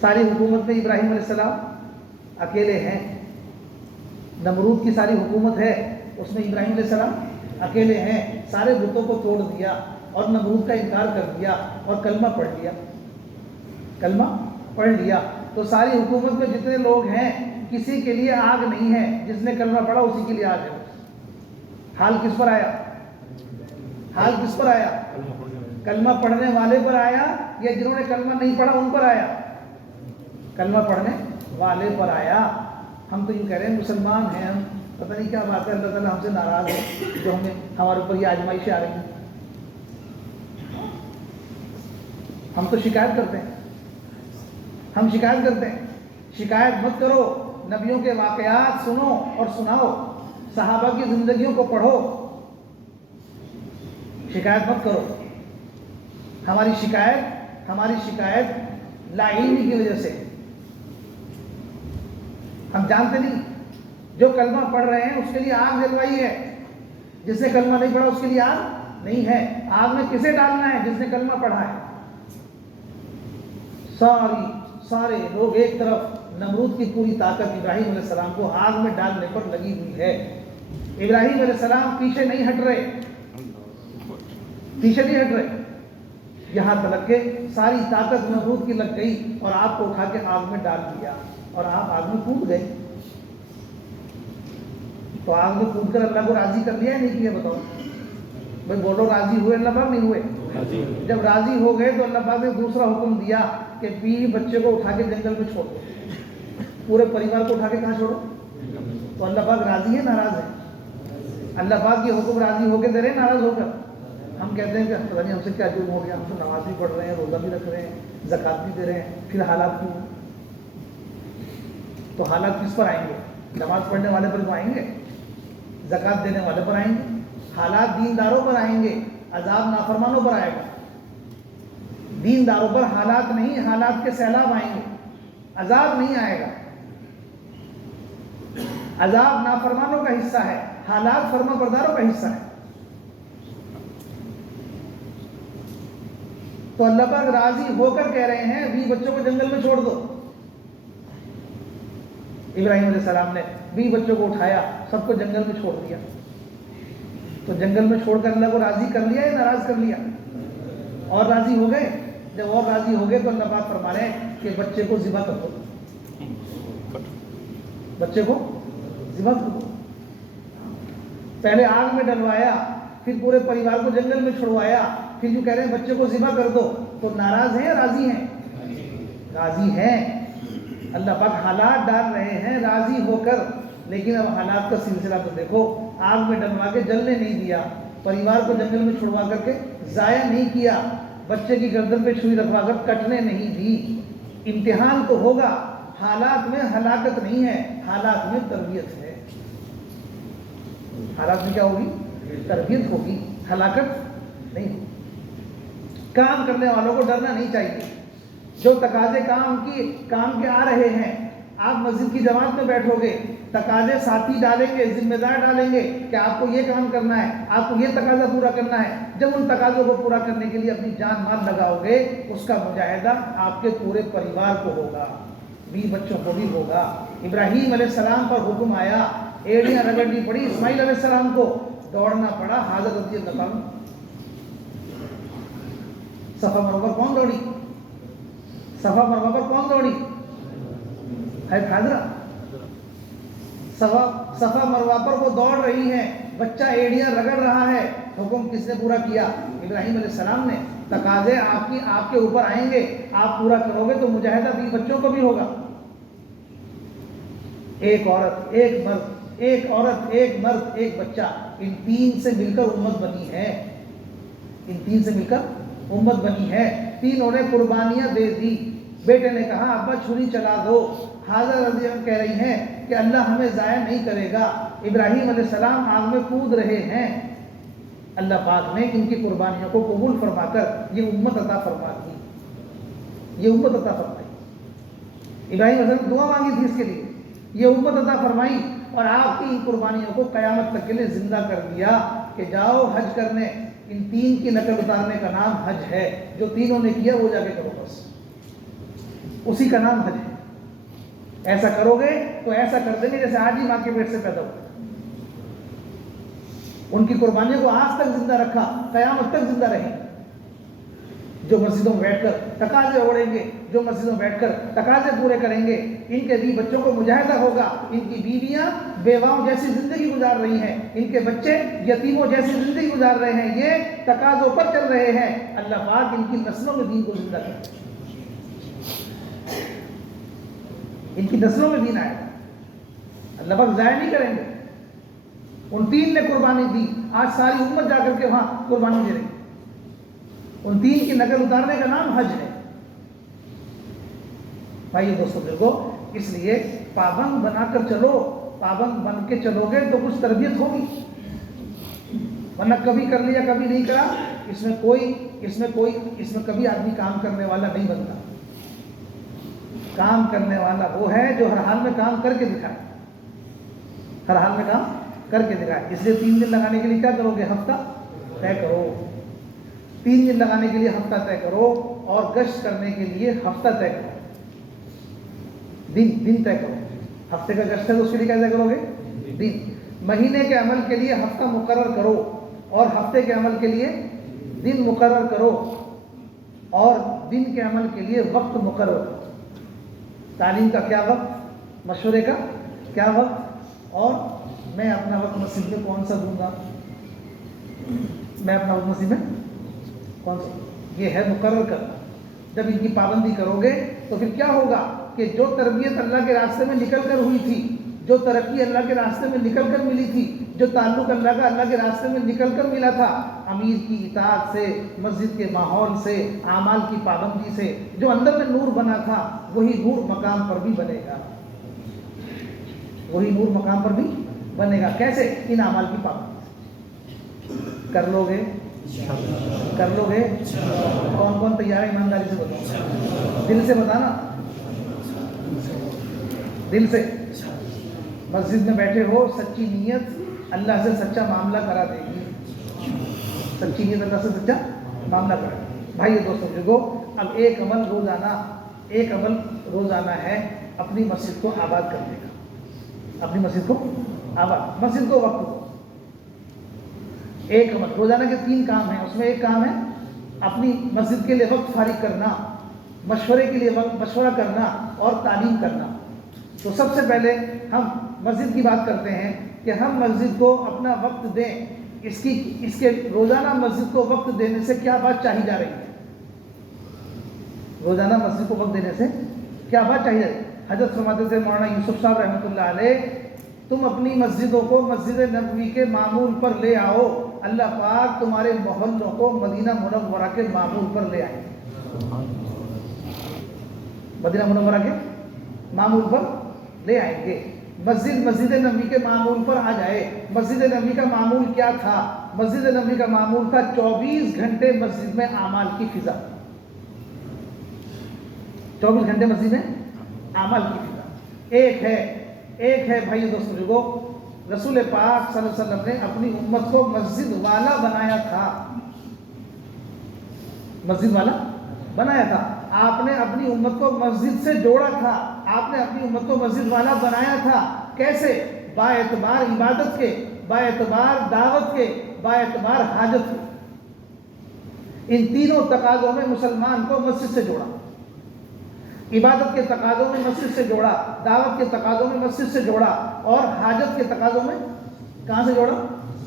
ساری حکومت میں ابراہیم علیہ السلام اکیلے ہیں. نمرود کی ساری حکومت ہے، اس میں ابراہیم علیہ السلام اکیلے ہیں. سارے بتوں کو توڑ دیا اور نمرود کا انکار کر دیا اور کلمہ پڑھ لیا. کلمہ پڑھ لیا تو ساری حکومت میں جتنے لوگ ہیں کسی کے لیے آگ نہیں ہے. جس نے کلمہ پڑھا اسی کے لیے آگ ہے. حال کس پر آیا؟ حال کس پر آیا؟ کلمہ پڑھنے والے پر آیا یا جنہوں نے کلمہ نہیں پڑھا ان پر آیا؟ کلمہ پڑھنے والے پر آیا. ہم تو یوں کہہ رہے ہیں مسلمان ہیں ہم، پتہ نہیں کیا بات ہے، اللہ تعالیٰ ہم سے ناراض ہے جو ہمارے اوپر یہ آزمائشیں آ رہی ہیں. ہم تو شکایت کرتے ہیں، ہم شکایت کرتے ہیں. شکایت مت کرو، نبیوں کے واقعات سنو اور سناؤ، صحابہ کی زندگیوں کو پڑھو. شکایت مت کرو. ہماری شکایت لا علمی کی وجہ سے. ہم جانتے نہیں، جو کلمہ پڑھ رہے ہیں اس کے لیے آگ جلوائی ہے، جس نے کلمہ نہیں پڑھا اس کے لیے آگ نہیں ہے. آگ میں کسے ڈالنا ہے؟ جس نے کلمہ پڑھا ہے. سارے لوگ ایک طرف، نمرود کی پوری طاقت ابراہیم علیہ السلام کو آگ میں ڈالنے پر لگی ہوئی ہے. ابراہیم علیہ السلام پیچھے نہیں ہٹ رہے، پیچھے نہیں ہٹ رہے. یہاں تک کہ ساری طاقت نمرود کی لگ گئی اور آپ کو اٹھا کے آگ میں ڈال دیا اور آپ آگ میں کود گئے. تو آگ میں کود کر اللہ کو راضی کر لیا یا نہیں کیا؟ بتاؤ بھائی، بولو راضی ہوئے اللہ پاک؟ نہیں ہوئے. جب راضی ہو گئے تو اللہ پاک نے دوسرا حکم دیا کہ بیوی بچے کو اٹھا کے جنگل میں چھوڑ دو. پورے پریوار کو اٹھا کے کہاں چھوڑو؟ تو اللہ پاک راضی ہے ناراض ہے؟ اللہ پاک یہ حکم راضی ہو کے دے رہے ہیں ناراض ہو کر؟ ہم کہتے ہیں کہ پتہ نہیں ہم سے کیا جرم ہو گیا، ہم تو نماز بھی پڑھ رہے ہیں، روزہ بھی رکھ رہے ہیں، زکوٰۃ بھی دے رہے ہیں، پھر حالات کیوں؟ تو حالات کس پر آئیں گے؟ نماز پڑھنے والے پر تو آئیں گے، زکوٰۃ دینے والے پر آئیں گے. حالات دینداروں پر آئیں گے، عذاب نافرمانوں پر آئے گا. دینداروں پر حالات نہیں، حالات کے سیلاب آئیں گے، عذاب نہیں آئے گا. عذاب نافرمانوں کا حصہ ہے، حالات فرما برداروں کا حصہ ہے. تو اللہ پاک راضی ہو کر کہہ رہے ہیں بیوی بچوں کو جنگل میں چھوڑ دو. ابراہیم علیہ السلام نے بیوی بچوں کو اٹھایا، سب کو جنگل میں چھوڑ دیا. تو جنگل میں چھوڑ کر اللہ کو راضی کر لیا یا ناراض کر لیا؟ اور راضی ہو گئے. جب اور راضی ہو گئے تو اللہ پاک فرما رہے ہیں کہ بچے کو ذبح کر دو. بچے کو ذبح کر دو. پہلے آگ میں ڈلوایا، پھر پورے پریوار کو جنگل میں چھڑوایا، پھر جو کہہ رہے ہیں بچے کو ذبح کر دو. تو ناراض ہیں یا راضی ہیں؟ راضی ہیں. اللہ پاک حالات ڈال رہے ہیں راضی ہو کر. لیکن اب حالات کا سلسلہ تو دیکھو. آگ میں ڈلوا کے جلنے نہیں دیا، پریوار کو جنگل میں چھڑوا کر کے ضائع نہیں کیا، بچے کی گردن پہ چھری رکھوا کر کٹنے نہیں دی. امتحان تو ہوگا، حالات میں ہلاکت نہیں ہے، حالات میں تربیت ہے. حالات میں کیا ہوگی؟ تربیت ہوگی، ہلاکت نہیں ہوگی. کام کرنے والوں کو ڈرنا نہیں چاہیے. جو تقاضے کام کے آ رہے ہیں، آپ مسجد کی جماعت میں بیٹھو گے، تقاضے ساتھی ڈالیں گے، ذمہ دار ڈالیں گے کہ آپ کو یہ کام کرنا ہے، آپ کو یہ تقاضا پورا کرنا ہے. جب ان تقاضوں کو پورا کرنے کے لیے اپنی جان مال لگاؤ گے، اس کا مجاہدہ آپ کے پورے پریوار کو ہوگا، بیوی بچوں کو بھی ہوگا. ابراہیم علیہ السلام پر حکم آیا، ایڑیاں رگڑنی پڑی اسماعیل علیہ السلام کو، دوڑنا پڑا. حضرت رضی اللہ عنہ صفا مروہ پر کون دوڑی؟ صفا مروہ پر کون دوڑی؟ ہے حاضرہ. صفا مروہ پر وہ دوڑ رہی ہیں، بچہ ایڑیاں رگڑ رہا ہے. حکم کس نے پورا کیا؟ ابراہیم علیہ السلام نے. تقاضے آپ کے اوپر آئیں گے، آپ پورا کرو گے تو مجاہدہ بھی بچوں کو بھی ہوگا. ایک عورت، ایک مرد، ایک عورت، ایک مرد، ایک بچہ، ان تین سے مل کر امت بنی ہے. ان تین سے مل کر امت بنی ہے. تینوں نے قربانیاں دے دی. بیٹے نے کہا ابا چھری چلا دو. حاضر رضی اللہ کہہ رہی ہیں کہ اللہ ہمیں ضائع نہیں کرے گا. ابراہیم علیہ السلام آگ میں کود رہے ہیں. اللہ پاک نے ان کی قربانیوں کو قبول فرما کر یہ امت عطا فرما دی، یہ امت عطا فرمائی. ابراہیم علیہ السلام دعا مانگی تھی اس کے لیے، یہ امت عطا فرمائی. اور آپ کی ان قربانیوں کو قیامت تک کے لیے زندہ کر دیا کہ جاؤ حج کرنے. ان تین کی نقل اتارنے کا نام حج ہے. جو تینوں نے کیا وہ جا کے کرو بس. اسی کا نام حج ہے. ایسا کرو گے تو ایسا کر دیں گے جیسے آج ہی ماں کے پیٹ سے پیدا ہو. ان کی قربانیوں کو آج تک زندہ رکھا, قیامت تک زندہ رہیں. جو مسجدوں میں بیٹھ کر تقاضے اوڑھیں گے, جو مسجدوں میں بیٹھ کر تقاضے پورے کریں گے, ان کے بھی بچوں کو مجاہدہ ہوگا. ان کی بیویاں بیواؤں جیسی زندگی گزار رہی ہیں, ان کے بچے یتیموں جیسی زندگی گزار رہے ہیں, یہ تقاضوں پر چل رہے ہیں. اللہ پاک ان کی نسلوں میں دین کو زندہ کرے, ان کی نسلوں میں دین آئے. اللہ پاک ضائع نہیں کریں گے. ان 3 نے قربانی دی, آج ساری امت جا کر کے وہاں قربانی دے رہی. ان 3 کی نقل اتارنے کا نام حج ہے. بھائی دوستو بزرگو, اس لیے پابند بنا کر چلو. پابند بن کے چلو گے تو کچھ تربیت ہوگی, ورنہ کبھی کر لیا کبھی نہیں کرا, اس میں کبھی آدمی کام کرنے والا نہیں بنتا. کام کرنے والا وہ ہے جو ہر حال میں کام کر کے دکھائے, ہر حال میں کام کر کے دکھائے. اس لیے 3 دن لگانے کے لیے کیا کرو گے؟ ہفتہ طے کرو. 3 دن لگانے کے لیے ہفتہ طے کرو, اور گشت کرنے کے لیے ہفتہ طے کرو. دن طے کرو. ہفتے کا گشت ہے تو اس کے لیے کیسے کرو گے؟ دن. مہینے کے عمل کے لیے ہفتہ مقرر کرو, اور ہفتے کے عمل کے لیے دن مقرر کرو, اور دن کے عمل کے لیے وقت مقرر کرو. تعلیم کا کیا وقت, مشورے کا کیا وقت, اور میں اپنا وقت مسجد میں کون سا دوں گا, میں اپنا وقت مسجد میں کون سا, یہ ہے مقرر کرنا. جب ان کی پابندی کرو گے تو پھر کیا ہوگا کہ جو تربیت اللہ کے راستے میں نکل کر ہوئی تھی, جو ترقی اللہ کے راستے میں نکل کر ملی تھی, جو تعلق اللہ کے راستے میں نکل کر ملا تھا, امیر کی اطاعت سے, مسجد کے ماحول سے, اعمال کی پابندی سے, جو اندر میں نور بنا تھا, وہی نور مقام پر بھی بنے گا. وہی نور مقام پر بھی بنے گا. کیسے؟ ان اعمال کی پابندی. کر لو گے؟ کر لو گے؟ کون کون تیار ہے؟ ایمانداری سے بتاؤ, دل سے بتانا, دل سے. مسجد میں بیٹھے ہو, سچی نیت اللہ سے سچا معاملہ کرا دے گی. سچی نیت اللہ سے سچا معاملہ کرا دے گی. بھائی دوستوں بزرگو, اب ایک عمل روزانہ ہے اپنی مسجد کو آباد کرنے کا. اپنی مسجد کو آباد, مسجد کو وقت دو. ایک عمل, روزانہ کے 3 کام ہیں, اس میں ایک کام ہے اپنی مسجد کے لیے وقت فارغ کرنا, مشورے کے لیے مشورہ کرنا, اور تعلیم کرنا. تو سب سے پہلے ہم مسجد کی بات کرتے ہیں کہ ہم مسجد کو اپنا وقت دیں. اس کے روزانہ مسجد کو وقت دینے سے کیا بات چاہی جا رہی ہے؟ روزانہ مسجد کو وقت دینے سے کیا بات چاہی جا رہی ہے؟ حضرت فرماتے تھے مولانا یوسف صاحب رحمۃ اللہ علیہ, تم اپنی مسجدوں کو مسجد نبوی کے معمول پر لے آؤ, اللہ پاک تمہارے محلوں کو مدینہ منورہ کے معمول پر لے آئیں. مدینہ منورہ کے معمول پر لے آئیں گے. مسجد نبوی کے معمول پر آ جائے. مسجد نبوی کا معمول کیا تھا؟ مسجد نبوی کا معمول تھا 24 گھنٹے مسجد میں اعمال کی فضا. 24 گھنٹے مسجد میں اعمال کی فضا. ایک ہے بھائی دوستو بزرگو, رسول پاک صلی اللہ علیہ وسلم نے اپنی امت کو مسجد والا بنایا تھا. مسجد والا بنایا تھا. آپ نے اپنی امت کو مسجد سے جوڑا تھا. آپ نے اپنی امت کو مسجد والا بنایا تھا. کیسے؟ با اعتبار عبادت کے, با اعتبار دعوت کے, با اعتبار حاجت کے. ان تینوں تقاضوں میں مسلمان کو مسجد سے جوڑا. عبادت کے تقاضوں میں مسجد سے جوڑا, دعوت کے تقاضوں میں مسجد سے جوڑا, اور حاجت کے تقاضوں میں کہاں سے جوڑا؟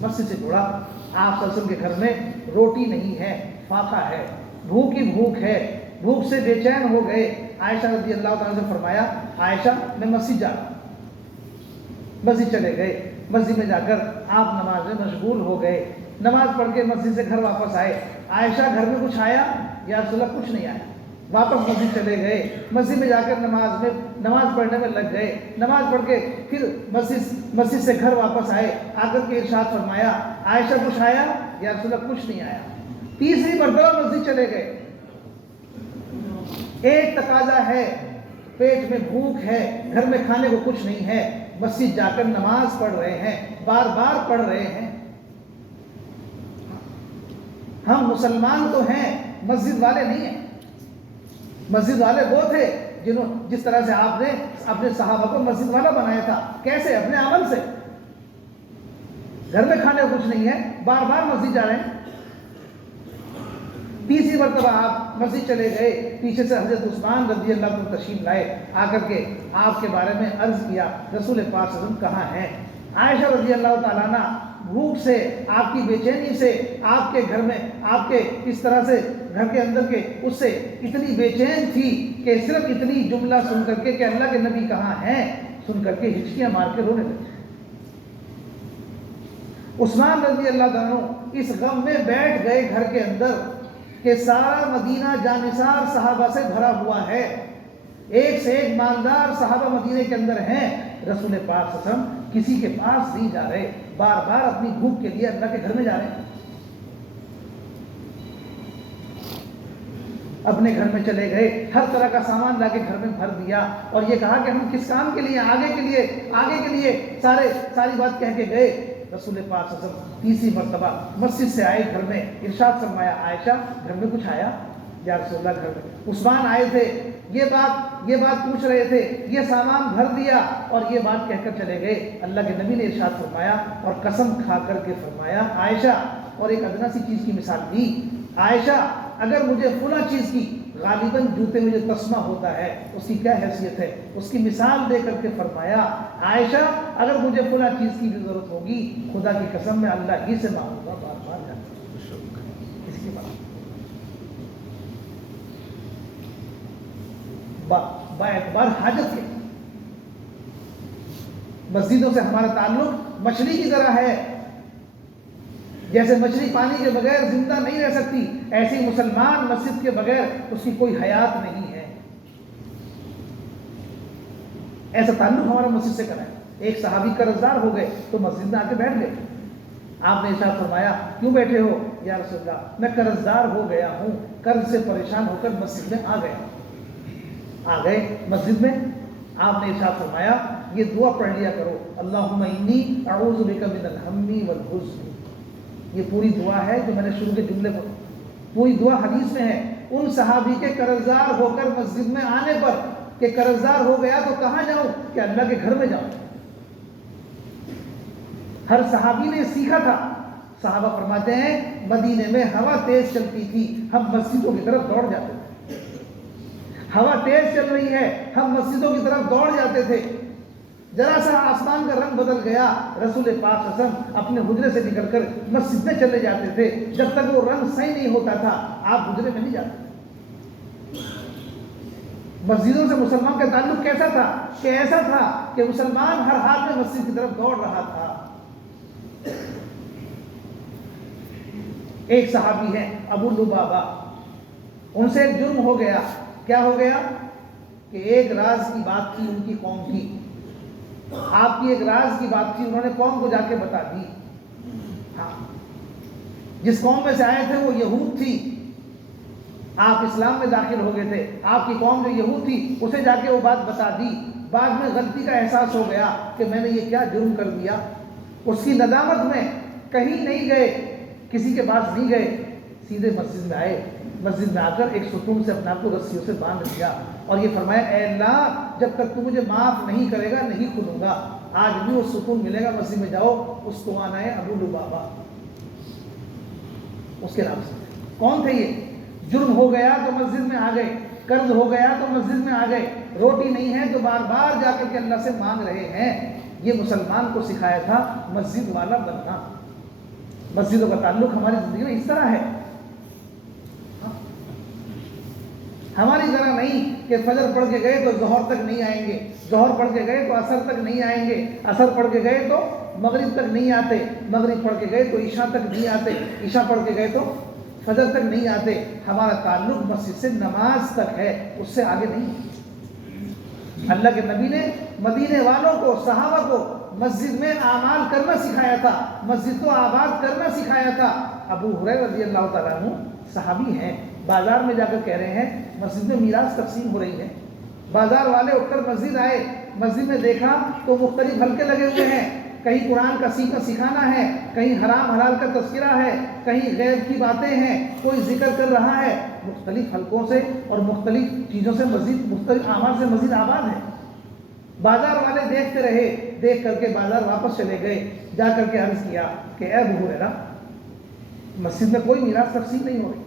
مسجد سے جوڑا. آپ صلی اللہ علیہ وسلم کے گھر میں روٹی نہیں ہے, فاقہ ہے, بھوک ہی بھوک ہے, بھوک سے بے چین ہو گئے. عائشہ رضی اللہ تعالیٰ سے فرمایا, عائشہ میں مسجد جا رہا ہوں. مسجد چلے گئے. مسجد میں جا کر آپ نماز میں مشغول ہو گئے. نماز پڑھ کے مسجد سے گھر واپس آئے. عائشہ گھر میں کچھ آیا؟ یا رسول اللہ کچھ نہیں آیا. واپس مسجد چلے گئے. مسجد میں جا کر نماز پڑھنے میں لگ گئے. نماز پڑھ کے پھر مسجد سے گھر واپس آئے. آ کر کے ارشاد فرمایا, عائشہ کچھ آیا؟ یا رسول اللہ کچھ نہیں آیا. تیسری مرتبہ مسجد چلے گئے. ایک تقاضا ہے, پیٹ میں بھوک ہے, گھر میں کھانے کو کچھ نہیں ہے, مسجد جا کر نماز پڑھ رہے ہیں, بار بار پڑھ رہے ہیں. ہم مسلمان تو ہیں, مسجد والے نہیں ہیں. مسجد والے وہ تھے جس طرح سے آپ نے اپنے صحابہ کو مسجد والا بنایا تھا. کیسے؟ اپنے عمل سے. گھر میں کھانے کو کچھ نہیں ہے, بار بار مسجد جا رہے ہیں. تیسری مرتبہ آپ مسجد چلے گئے, پیچھے سے حضرت عثمان رضی اللہ عنہ تشریف لائے, آ کر کے آپ کے بارے میں عرض کیا رسول پاک صلی اللہ علیہ وسلم کہاں ہیں. عائشہ رضی اللہ تعالیٰ عنہ بھوک سے, آپ کی بے چینی سے, آپ کے گھر میں آپ کے اس طرح سے گھر کے اندر کے اس سے اتنی بے چین تھی کہ صرف اتنی جملہ سن کر کے کہ اللہ کے نبی کہاں ہیں سن کر کے ہچکیاں مار کے رونے لگے. عثمان رضی اللہ عنہ اس غم میں بیٹھ گئے گھر کے اندر کہ سارا مدینہ جانثار صحابہ سے بھرا ہوا ہے, ایک سے ایک مالدار صحابہ مدینے کے اندر ہیں. رسول پاک صلی اللہ علیہ وسلم کسی کے پاس نہیں جا رہے, بار بار اپنی بھوک کے لیے اللہ کے گھر میں جا رہے ہیں. اپنے گھر میں چلے گئے, ہر طرح کا سامان لا کے گھر میں بھر دیا اور یہ کہا کہ ہم کس کام کے لیے, آگے کے لیے ساری بات کہہ کے گئے. رسول پاک صلی اللہ علیہ وسلم تیسری مرتبہ مسجد سے آئے گھر میں, ارشاد فرمایا عائشہ گھر میں کچھ آیا؟ یا رسول اللہ گھر میں. عثمان آئے تھے, یہ بات پوچھ رہے تھے, یہ سامان بھر دیا اور یہ بات کہہ کر چلے گئے. اللہ کے نبی نے ارشاد فرمایا اور قسم کھا کر کے فرمایا عائشہ, اور ایک ادنا سی چیز کی مثال دی, عائشہ اگر مجھے فلاں چیز کی, غالباً جوتے میں جو تسمہ ہوتا ہے اس کی کیا حیثیت ہے, اس کی مثال دے کر کے فرمایا عائشہ اگر مجھے فلاں چیز کی بھی ضرورت ہوگی خدا کی قسم میں اللہ ہی سے مانگوں گا. بار بار اس کی بات با اعتبار حاجت کے. مسجدوں سے ہمارا تعلق مچھلی کی طرح ہے, جیسے مچھلی پانی کے بغیر زندہ نہیں رہ سکتی, ایسے ہی مسلمان مسجد کے بغیر اس کی کوئی حیات نہیں ہے. ایسا تعلق ہمارا مسجد سے کرا ہے. ایک صحابی قرضدار ہو گئے تو مسجد میں آ کے بیٹھ گئے. آپ نے ارشاد فرمایا کیوں بیٹھے ہو؟ یا رسول اللہ میں قرضدار ہو گیا ہوں, قرض سے پریشان ہو کر مسجد میں آ گئے مسجد میں. آپ نے ارشاد فرمایا یہ دعا پڑھ لیا کرو, اللہم انی اعوذ بک من الہم والحزن. یہ پوری دعا ہے جو میں نے شروع کے جملے پر, پوری دعا حدیث میں ہے. ان صحابی کے قرضدار ہو کر مسجد میں آنے پر کہ قرضدار ہو گیا تو کہاں جاؤں, کہ اللہ کے گھر میں جاؤں. ہر صحابی نے سیکھا تھا. صحابہ فرماتے ہیں مدینے میں ہوا تیز چلتی تھی, ہم مسجدوں کی طرف دوڑ جاتے تھے. ہوا تیز چل رہی ہے, ہم مسجدوں کی طرف دوڑ جاتے تھے. ذرا سا آسمان کا رنگ بدل گیا, رسول پاک صلی اللہ علیہ وسلم اپنے حجرے سے نکل کر مسجد میں چلے جاتے تھے. جب تک وہ رنگ صحیح نہیں ہوتا تھا آپ حجرے میں نہیں جاتے. مسجدوں سے مسلمان کا تعلق کیسا تھا کہ ایسا تھا کہ مسلمان ہر حال میں مسجد کی طرف دوڑ رہا تھا. ایک صحابی ہیں ابو لبابہ, ان سے ایک جرم ہو گیا. کیا ہو گیا کہ ایک راز کی بات تھی ان کی قوم کی, آپ کی ایک راز کی بات تھی, انہوں نے قوم کو جا کے بتا دی. ہاں, جس قوم میں سے آئے تھے وہ یہود تھی, آپ اسلام میں داخل ہو گئے تھے, آپ کی قوم جو یہود تھی اسے جا کے وہ بات بتا دی. بعد میں غلطی کا احساس ہو گیا کہ میں نے یہ کیا جرم کر دیا. اس کی ندامت میں کہیں نہیں گئے, کسی کے پاس نہیں گئے, سیدھے مسجد میں آئے. مسجد میں آ کر ایک ستون سے اپنے آپ کو رسیوں سے باندھ دیا اور یہ فرمایا اے اللہ جب تک تو مجھے معاف نہیں کرے گا نہیں کھلوں گا. آج بھی وہ سکون ملے گا, مسجد میں جاؤ, اس کو آنا ہے ابو لبابہ, اس کے نام سے. کون تھے یہ؟ جرم ہو گیا تو مسجد میں آ گئے, قرض ہو گیا تو مسجد میں آ گئے, روٹی نہیں ہے تو بار بار جا کر کے اللہ سے مانگ رہے ہیں. یہ مسلمان کو سکھایا تھا مسجد والا بننا. مسجدوں کا تعلق ہماری زندگی میں اس طرح ہے. ہماری طرح نہیں کہ فجر پڑھ کے گئے تو ظہر تک نہیں آئیں گے, ظہر پڑھ کے گئے تو عصر تک نہیں آئیں گے, عصر پڑھ کے گئے تو مغرب تک نہیں آتے, مغرب پڑھ کے گئے تو عشاء تک نہیں آتے, عشاء پڑھ کے گئے تو فجر تک نہیں آتے. ہمارا تعلق مسجد سے نماز تک ہے, اس سے آگے نہیں. اللہ کے نبی نے مدینے والوں کو, صحابہ کو مسجد میں اعمال کرنا سکھایا تھا, مسجد کو آباد کرنا سکھایا تھا. ابو ہریرہ رضی اللہ تعالیٰ عنہ صحابی ہیں, بازار میں جا کر کہہ رہے ہیں مسجد میں میراث تقسیم ہو رہی ہے. بازار والے اٹھ کر مسجد آئے, مسجد میں دیکھا تو مختلف حلقے لگے ہوئے ہیں, کہیں قرآن کا سکھانا ہے، کہیں حرام حلال کا تذکرہ ہے، کہیں غیب کی باتیں ہیں، کوئی ذکر کر رہا ہے، مختلف حلقوں سے اور مختلف چیزوں سے مزید، مختلف اعمال سے مزید آباد ہے۔ بازار والے دیکھتے رہے، دیکھ کر کے بازار واپس چلے گئے، جا کر کے عرض کیا کہ اے ابو ہریرہ، مسجد میں کوئی میراث تقسیم نہیں ہو رہی۔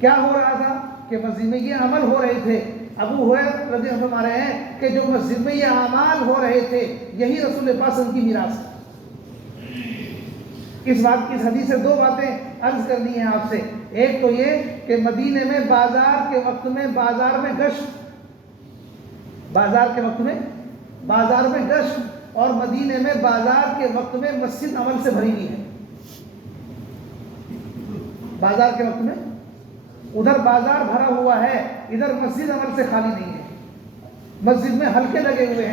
کیا ہو رہا تھا کہ مسجد میں یہ عمل ہو رہے تھے۔ ابو ہریرہ رضی اللہ عنہ فرما رہے ہیں کہ جو مسجد میں یہ اعمال ہو رہے تھے، یہی رسول پاک صلی اللہ علیہ وسلم کی میراث ہے۔ اس بات کی، اس حدیث سے دو باتیں عرض کرنی ہیں آپ سے۔ ایک تو یہ کہ مدینے میں بازار کے وقت میں بازار میں گشت، بازار کے وقت میں بازار میں گشت، اور مدینے میں بازار کے وقت میں مسجد عمل سے بھری ہوئی ہے۔ بازار کے وقت میں ادھر بازار بھرا ہوا ہے، ادھر مسجد عمل سے خالی نہیں ہے۔ مسجد میں حلقے لگے ہوئے ہیں۔